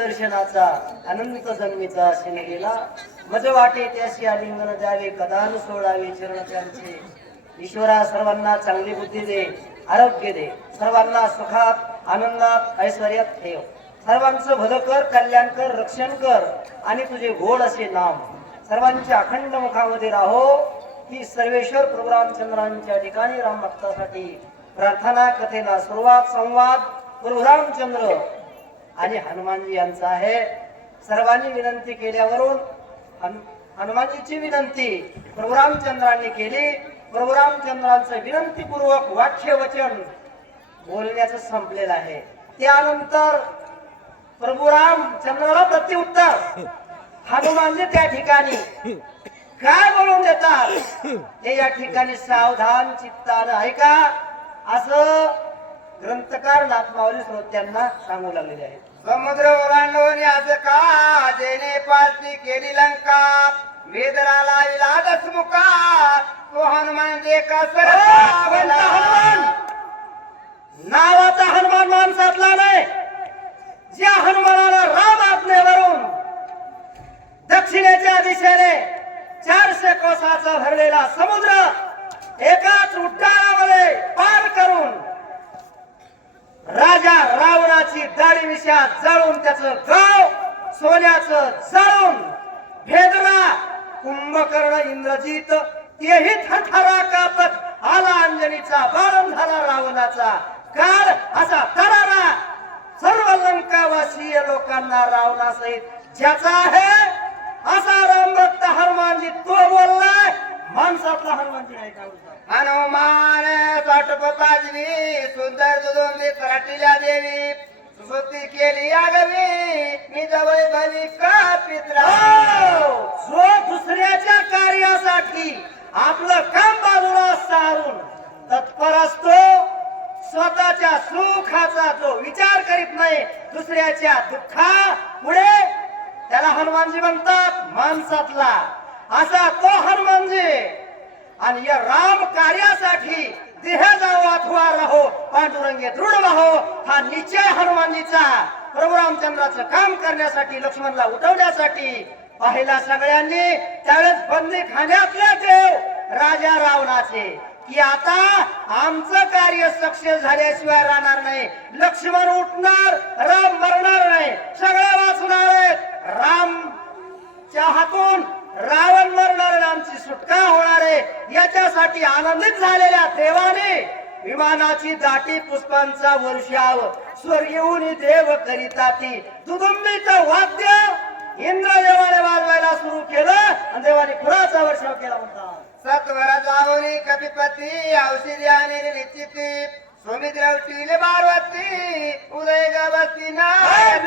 दर्शनाचा अनंत जन्मीचा शिनगेला मज वाटे त्याशी आलिंगन द्यावे कदान सोडावे चरण त्यांचे. ईश्वरा सर्वांना चांगली बुद्धी दे आरोग्य दे. सर्वांना सुखात आनंदात ऐश्वर्यात ठेव. सर्वांचं भलं कर कल्याण कर रक्षण कर आणि तुझे गोड असे नाम. सर्वांच्या अखंड मुखामध्ये राहो. ही सर्वेश्वर प्रभू रामचंद्रांच्या ठिकाणी राम भक्तासाठी प्रार्थना कथेला सुरुवात संवाद. प्रभू रामचंद्र आणि हनुमानजी यांचा आहे. सर्वांनी विनंती केल्यावरून हनु- हनुमानजीची विनंती प्रभू रामचंद्रांनी केली. प्रभू रामचंद्रांचं विनंतीपूर्वक वाक्य वचन बोलण्याचं संपलेलं आहे. त्यानंतर प्रभू रामचंद्राला प्रत्युत्तर. हनुमानजी त्या ठिकाणी काय बोलून देतात? ते या ठिकाणी सावधान चित्तानं ऐका. असं ग्रंथकार नाथमावली श्रोत्यांना सांगू लागलेले आहेत. समुद्र ओलांडून असं का जेने पालती केली लंका. वेदराला इलाज मुका. तो हनुमान जे हनुमान नावाचा हनुमान माणसातला नाही ज्या हनुमानाला राम आज्ञेवरून दक्षिणेच्या दिशेने चारशे कोसाचा भरलेला समुद्र एकाच उड्डाणामध्ये पार करून राजा रावणाची दाढी मिशा जळून त्याचं गाव सोन्याचं जळून भेदला कुंभकर्ण इंद्रजीत तेही थरथरा कापत आला अंजनीचा बाळण झाला रावणाचा काळ असा तरारा सर्व लंकावासीय लोकांना रावणासहित ज्याचा आहे असा रामभक्त हनुमानजी तो बोललाय माणसातला हनुमानजी नाही का हनुमान साठपताजवी सुंदर दुदोंबी तराटील्या देवी सुसुती केली आगवी मी जवळ भली का पित्रा? हो! जो दुसऱ्याच्या कार्यासाठी आपलं काम बाजूला सारून तत्पर असतो स्वतःच्या सुखाचा जो विचार करीत नाही दुसऱ्याच्या दुःखा पुढे त्याला हनुमानजी म्हणतात माणसातला. असा तो हनुमानजी. आणि या राम कार्यासाठी देह जाओ अथवा राहो पांडुरंगे दृढ राहो. हा निश्चय हनुमानजीचा प्रभू रामचंद्राचं काम करण्यासाठी लक्ष्मणला उठवण्यासाठी पाहिला सगळ्यांनी. त्यावेळेस बंदी खाण्यातल्या देव राजा रावणाचे. की आता आमचं कार्य सक्सेस झाल्याशिवाय राहणार नाही. लक्ष्मण उठणार राम मरणार नाही. सगळे वाचणार आहेत. रामच्या हातून रावण मरणार आमची सुटका होणार आहे. याच्यासाठी आनंदित झालेल्या देवाने विमानाची दाटी पुष्पांचा वर्षाव स्वर्गीहून देव करीताती दुदुंबीचं वाद्य इंद्र देवाने वाजवायला सुरू केलं आणि देवाने फुलाचा वर्षाव केला म्हणतात. सत्वर जाऊनी कपिपती औषधी आणि निश्चिती. सुमित्र पार्वती उदय गवती काय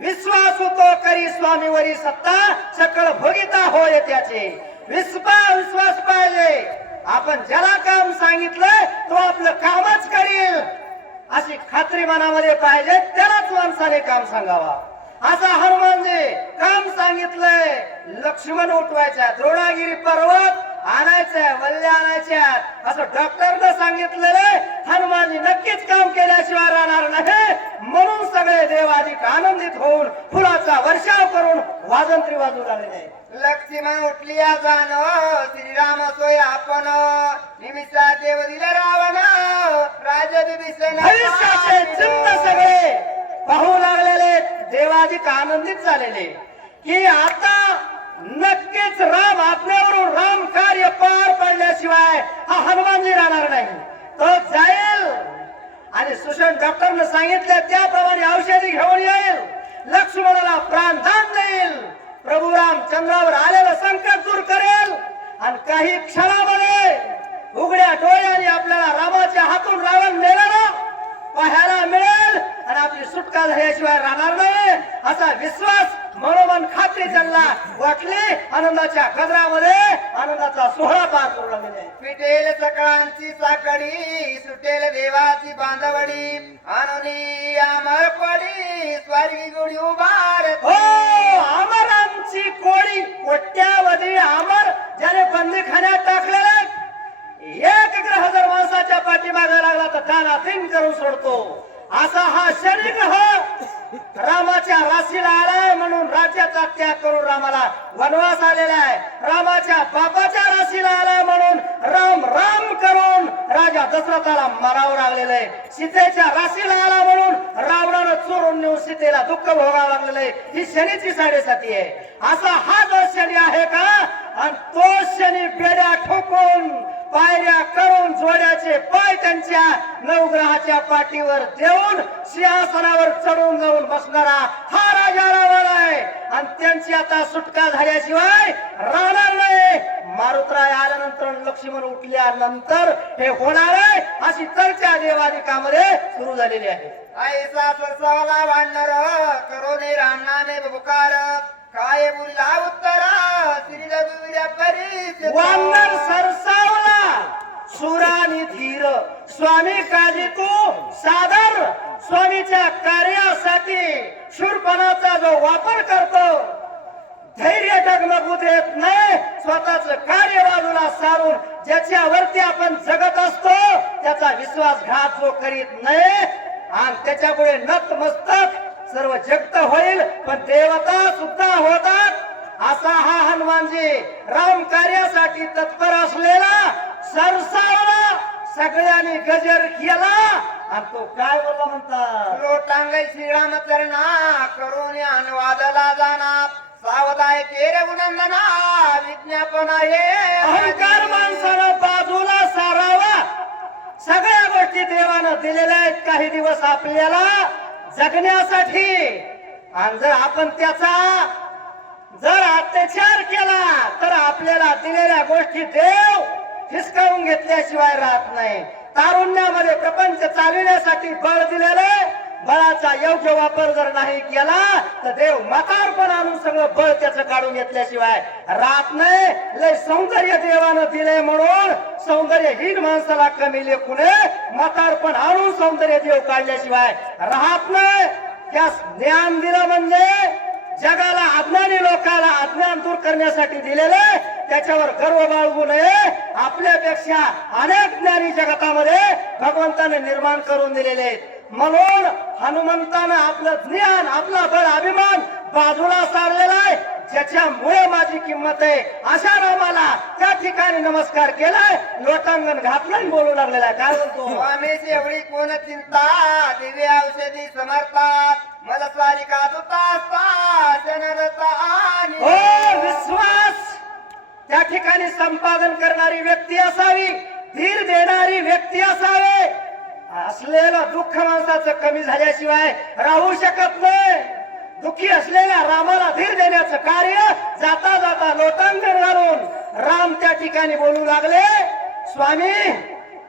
विश्वास होतो करी स्वामीवरी सत्ता सकळ भोगिता होय त्याचे. विश्वा विश्वास पाहिजे. आपण ज्याला काम सांगितलंय तो आपलं कामच करील. अशी खात्री मनामध्ये पाहिजे त्यालाच माणसाने काम सांगावा. असा हनुमानजी काम सांगितलंय लक्ष्मण उठवायच्या द्रोणागिरी पर्वत आणायचंय वल्ल्या आणायच्या असं डॉक्टरनं सांगितलेलं हनुमानजी नक्कीच काम केल्याशिवाय राहणार नाही. म्हणून सगळे देवाधिक आनंदित होऊन फुलाचा वर्षाव करून वाजंत्री वाजू लागले लक्ष्मण उठली जाण श्रीराम सोय आपण. निमिषा देव दिले रावण राजा भविष्याचे चिन्ह सगळे पाहू लागलेले देवाधिक आनंदित झालेले. की आता नक्कीच राम आज्ञेवरून राम कार्य पार पडल्याशिवाय हा हनुमानजी राहणार नाही. तो जाईल. आणि सुषण डॉक्टरनं सांगितलं त्याप्रमाणे औषधी घेऊन येईल. लक्ष्मणाला प्राणदान देईल. प्रभू राम चंद्रावर आलेलं संकट दूर करेल. आणि काही क्षणामध्ये उघड्या डोळ्याने आपल्याला रामाच्या हातून रावण मेलेला पाहायला मिळेल. आणि आपली सुटका झाल्याशिवाय राहणार नाही असा विश्वास मनोमन खात्री त्यांना वाटली आनंदाच्या गजरामध्ये आनंदाचा सोहळा पार करू लागले पिटेल सकाळची साकडी सुटेल देवाची बांधवडी आणून अमर पडी स्वर्गी गुढी उभार हो अमरांची कोळी कोट्यावधी अमर ज्याने बंदीखान्यात टाकलेले एक ग्रह जर माणसाच्या पाठीमागे लागला तर दाना तीन करून सोडतो. असा हा शनी ग्रह रामाच्या राशीला आलाय म्हणून राज्याचा त्याग करून रामाला वनवास आलेला आहे. रामाच्या बापाच्या राशीला आलाय म्हणून राम राम करून राजा दशरथाला मारावं लागलेलं आहे. सीतेच्या राशीला आला म्हणून रावणानं चोरून नेऊन सीतेला दुःख भोगावं लागलेलं आहे. ही शनीची साडेसाती आहे. असा हा जो शनी आहे का आणि तो शनी बेड्या ठोकून पायऱ्या करून जोड्याचे पाय त्यांच्या नवग्रहाच्या पाठीवर देऊन सिंहासनावर चढून जाऊन बसणारा हा राजा रावण आहे. आणि त्यांची आता सुटका झाल्याशिवाय राहणार नाही. मारुतराय आल्यानंतर लक्ष्मण उठल्यानंतर हे होणार आहे अशी चर्चा देवादिकामध्ये सुरू झालेली आहे. ऐसा सरसावला भांडणार करोने रामनामे बुकार. काय बोलला उत्तर? श्री रघुवीर परी वानर सरसावला सुरानी धीर स्वामी काजी तू सादर स्वामीच्या कार्यासाठी शूरपणाचा जो वापर करतो धैर्य डगमगू देत नाही स्वतःच कार्य बाजूला सारून ज्याच्यावरती आपण जगत असतो त्याचा विश्वासघात जो करीत नाही आणि त्याच्यापुढे नतमस्तक सर्व जगत होईल पण देवता सुद्धा होतात. असा हा हनुमानजी राम कार्यासाठी तत्पर असलेला सरसावला सगळ्यांनी गजर केला आणि तो काय बोलला म्हणतात? लोटांगै श्रीरामचरणा करोने अनुवादला जाणार. सावधाय केरे गुणंदना विज्ञापन हे अहंकार माणसानं बाजूला सारावा. सगळ्या गोष्टी देवानं दिलेल्या आहेत. काही दिवस आपल्याला जगण्यासाठी. आणि जर आपण त्याचा जर अत्याचार केला तर आपल्याला दिलेल्या गोष्टी देव हिसकावून घेतल्याशिवाय राहत नाही. तारुण्यामध्ये प्रपंच चालविण्यासाठी बळ दिलेले बळाचा योग्य वापर जर नाही केला तर देव म्हातारपण आणून सगळं बळ त्याचं काढून घेतल्याशिवाय राहत नाही. लय सौंदर्य देवानं दिले म्हणून सौंदर्यहीन माणसाला कमी लेखू नये म्हातारपण आणून सौंदर्य देव काढल्याशिवाय राहत नाही. त्यास ज्ञान दिलं म्हणजे जगाला अज्ञानी लोकाला अज्ञान दूर करण्यासाठी दिलेले त्याच्यावर गर्व बाळगू नये. आपल्यापेक्षा अनेक ज्ञानी जगतामध्ये भगवंताने निर्माण करून दिलेले आहेत. म्हणून हनुमंतानं आपलं ज्ञान आपला बळ अभिमान बाजूला सारलेला आहे. ज्याच्यामुळे माझी किंमत आहे अशा रामाला त्या ठिकाणी नमस्कार केलाय. लोटांगण घातलं बोलू लागलेला आहे. काय बोलतो? स्वामीची एवढी कोण चिंता? दिव्य औषधी समर्थात. मला सारी का दुता जनरता आणि हो विश्वास! त्या ठिकाणी संपादन करणारी व्यक्ती असावी धीर देणारी व्यक्ती असावे. असलेलं दुःख माणसाचं कमी झाल्याशिवाय राहू शकत नाही. दुःखी असलेल्या रामाला धीर देण्याचं कार्य जाता जाता लोटांगण घालून राम त्या ठिकाणी बोलू लागले स्वामी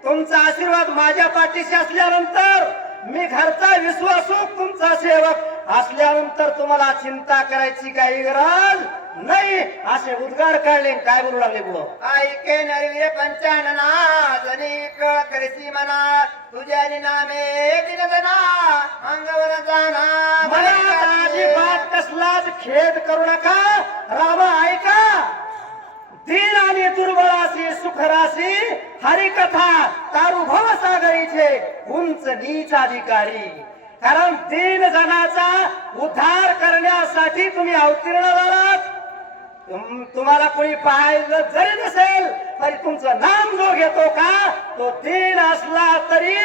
तुमचा आशीर्वाद माझ्या पाठीशी असल्यानंतर मी घरचा विश्वासू तुमचा सेवक असल्यानंतर तुम्हाला चिंता करायची काही गरज नाही असे उद्गार काढले आणि काय बोलू लागले पुढं ऐके नरवीर पंचानना जनी मना तुझ्या नामे दिनदना अंगवर जाना मला आता अजिबात कसलाच खेद करू नका. रामा ऐका. दीन आणि दुर्बळासी सुखरासी हरिकथा तारू भव सागरीचे उंच नीच अधिकारी. कारण दीन जनाचा उद्धार करण्यासाठी तुम्ही अवतीर्ण झालात. तुम्हाला कोणी पाहायला जरी नसेल तरी तुमचं नाम जो घेतो का तो तीन असला तरी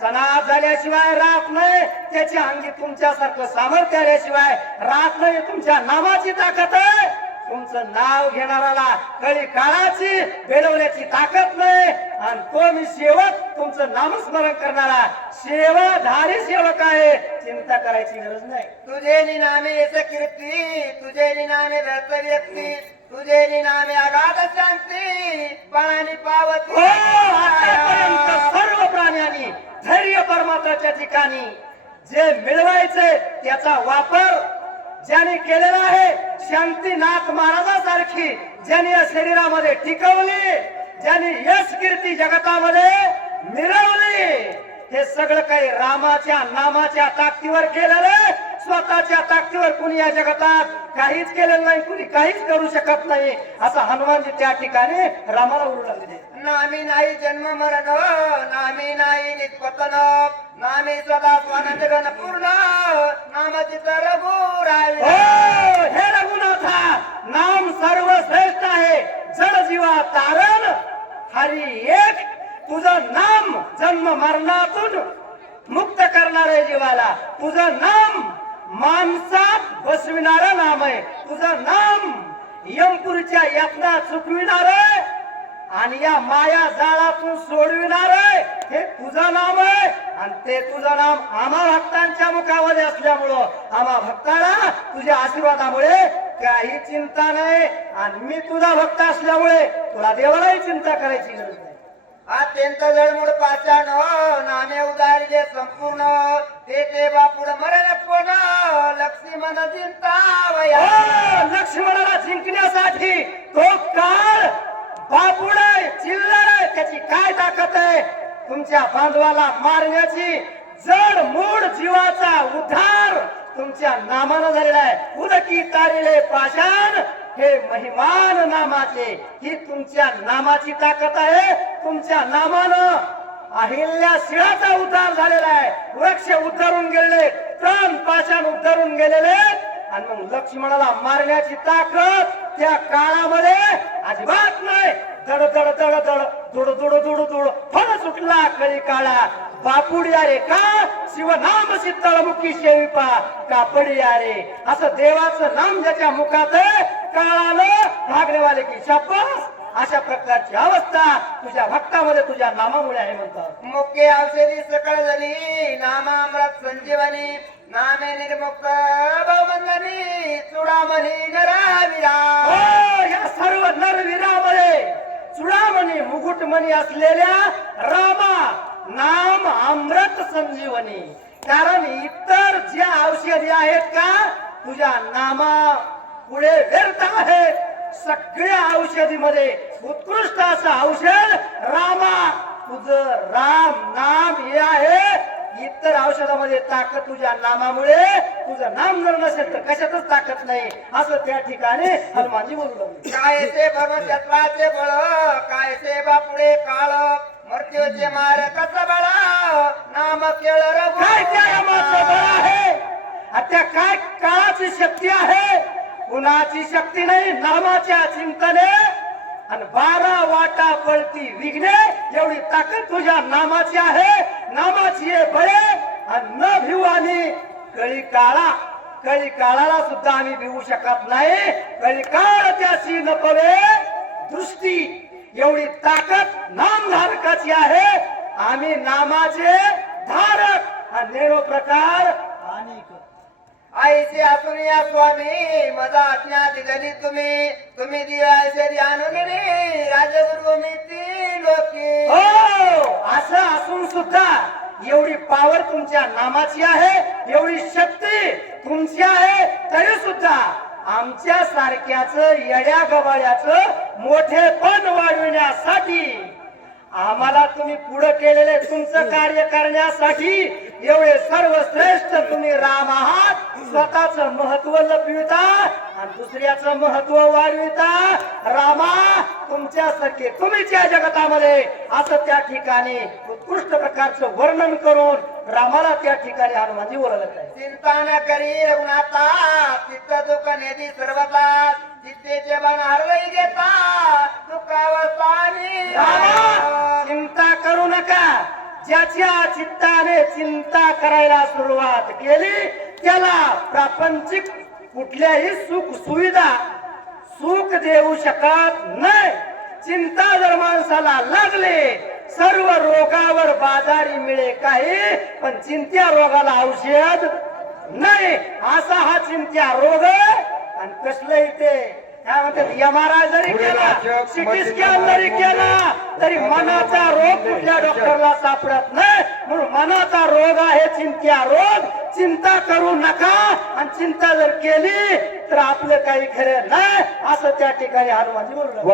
सणा झाल्याशिवाय राहत नाही. त्याची अंगी तुमच्यासारखं सामर्थ्य आल्याशिवाय राहत नाही. तुमच्या नामाची ताकद आहे. तुमचं नाव घेणाराला कळी काळाची बेडवण्याची ताकद नाही. आणि तो मी सेवक तुमचं नामस्मरण करणारा सेवाधारी सेवक आहे. चिंता करायची गरज नाही. तुझे नामे येत कीर्ती तुझे नामे व्यर्थ व्यक्ती तुझे नामे अगाध शांती पाणी पावती हो आतापर्यंत सर्व प्राण्यांनी धैर्य परमात्राच्या ठिकाणी जे मिळवायचे त्याचा वापर ज्याने केलेला आहे शांतीनाथ महाराजासारखी ज्याने या शरीरामध्ये टिकवली ज्याने यश कीर्ती जगतामध्ये मिरवली हे सगळं काही रामाच्या नामाच्या ताकदीवर केलेलं. स्वतःच्या ताकदीवर कुणी या जगतात काहीच केलेलं नाही कुणी काहीच करू शकत नाही. असं हनुमानजी त्या ठिकाणी रामाला उरू लागले नामी नाही जन्म मरण नामी नाही निष्पतन नामी सदा स्वानंद गण पूर्ण नामी नाम चित रघुराई हो हे रघुनाथा नाम सर्वश्रेष्ठ आहे. जड जीवा तारण हरी एक तुझं नाम जन्म मरणातून मुक्त करणार आहे जीवाला. तुझं नाम माणसात बसविणारं नाम आहे. तुझं नाम यमपुरीच्या यातना चुकविणार आहे आणि या माया जाळातून सोडविणार आहे. हे तुझं नाम आहे आणि ते तुझं नाम आम्हा भक्तांच्या मुखामध्ये असल्यामुळं आम्हा भक्ताला तुझ्या आशीर्वादामुळे काही चिंता नाही आणि मी तुझा भक्त असल्यामुळे तुला देवालाही चिंता करायची गरज नाही. अत्यंत जळमुळ पाचान नाणे उदारिले संपूर्ण ते ते बापुड मरण कोण लक्ष्मण चिंतावया हो, लक्ष्मणाला जिंकण्यासाठी तो काळ बापुड आहे चिल्लर त्याची काय ताकद आहे तुमच्या बांधवाला मारण्याची जड मूळ जीवाचा उद्धार तुमच्या नामानं झालेला आहे उदकी तारिले पाषाण हे महिमान नामाचे ही तुमच्या नामाची ताकद आहे. तुमच्या नामानं अहिल्या शिळाचा उद्धार झालेला आहे. वृक्ष उद्धारून गेलेले प्राण पाषाण उद्धारून गेलेले आणि मग लक्ष्मणाला मारण्याची ताकद त्या काळामध्ये अजिबात नाही. दड दड दड दड दुड दुड दुड दुड फळ सुटला कळी काळा. बापुडी अरे का? शिवनाम शीतळ मुखी शेविपा कापडी अरे असं देवाचं नाम ज्याच्या मुखात आहे काळानं भागणेवाले की शाबास. अशा प्रकारची अवस्था तुझ्या भक्तामध्ये तुझ्या नामामुळे आहे म्हणतात. मुख्य औषधी सकळ झाली नामामृत संजीवनी नामे निर्मुक्त बहुमंदनी चुडामणी नराविरा. हो, या सर्व नरवीरामध्ये चुडामणी मुकुटमणी असलेल्या रामा नाम अमृत संजीवनी. कारण इतर जे औषधी आहेत का तुझ्या नामा पुढे व्यर्थ आहेत सगळ्या औषधीमध्ये उत्कृष्ट असं औषध रामा. तुझं राम नाम हे आहे. इतर औषधामध्ये ताकद तुझ्या नामामुळे. तुझं नाम जर नसेल तर कशातच ताकद नाही. असं त्या ठिकाणी हनुमानजी बोलू लागले. काय ते भरमशस्त्राचे बळ काय ते बापुडे काळ. मृत्यूचे मार कस बळ नाम केळ रघु. काय त्या यमाचं बळ आहे? आणि त्या काय काळाची शक्ती आहे? कुणाची शक्ती नाही नामाच्या चिंतने. आणि बारा वाटा पळती विघ्ने एवढी ताकद तुझ्या नामाची आहे. नामाची आहे बळे. आणि न भिऊ आम्ही कळी काळा कळी काळाला सुद्धा आम्ही भिवू शकत नाही. कळी काळ त्याची न पवे दृष्टी एवढी ताकद नामधारकाची आहे. आम्ही नामाचे धारक. आणि नेरो प्रकार आणि आईचे असून या स्वामी मजा अज्ञात दिली तुम्ही. तुम्ही दिवायचे आणून राजगुरु मी हो असं असून सुद्धा एवढी पावर तुमच्या नामाची आहे एवढी शक्ती तुमची आहे तरी सुद्धा आमच्या सारख्याच येड्या गवाळ्याच मोठेपण वाढविण्यासाठी आम्हाला तुम्ही पुढे केलेले तुमचं कार्य करण्यासाठी एवढे सर्वश्रेष्ठ तुम्ही राम आहात. स्वतःच महत्त्व लपविता आणि दुसऱ्याचं महत्त्व वाढविता. रामा तुमच्यासारखे तुम्हीच या जगतामध्ये असं त्या ठिकाणी उत्कृष्ट प्रकारचं वर्णन करून रामाला त्या ठिकाणी हनुमानजी ओरडत आहे चिंता न करी रघुनाथा चित्त दुःख नेदी सर्वता चित्तेचे बन हरवई घेता दुःखावसानी रामा चिंता करू नका. ज्याच्या चित्ताने चिंता करायला सुरुवात केली त्याला प्रापंचिक कुठल्याही सुख सुविधा सुख देऊ शकत नाही. चिंता जर माणसाला लागले सर्व रोगावर बाजारी मिळे काही पण चिंत्या रोगाला औषध नाही. असा हा चिंत्या रोग. आणि कसलं इथे काय म्हणतात आर आय जरी केला सिटी स्कॅन जरी केला तरी मनाचा रोग कुठल्या डॉक्टरला सापडत नाही. म्हणून मनाचा रोग आहे चिंत्या रोग. चिंता करू नका. आणि चिंता जर केली तर आपलं काही खरं नाही. असं त्या ठिकाणी हनुमानजी बोलू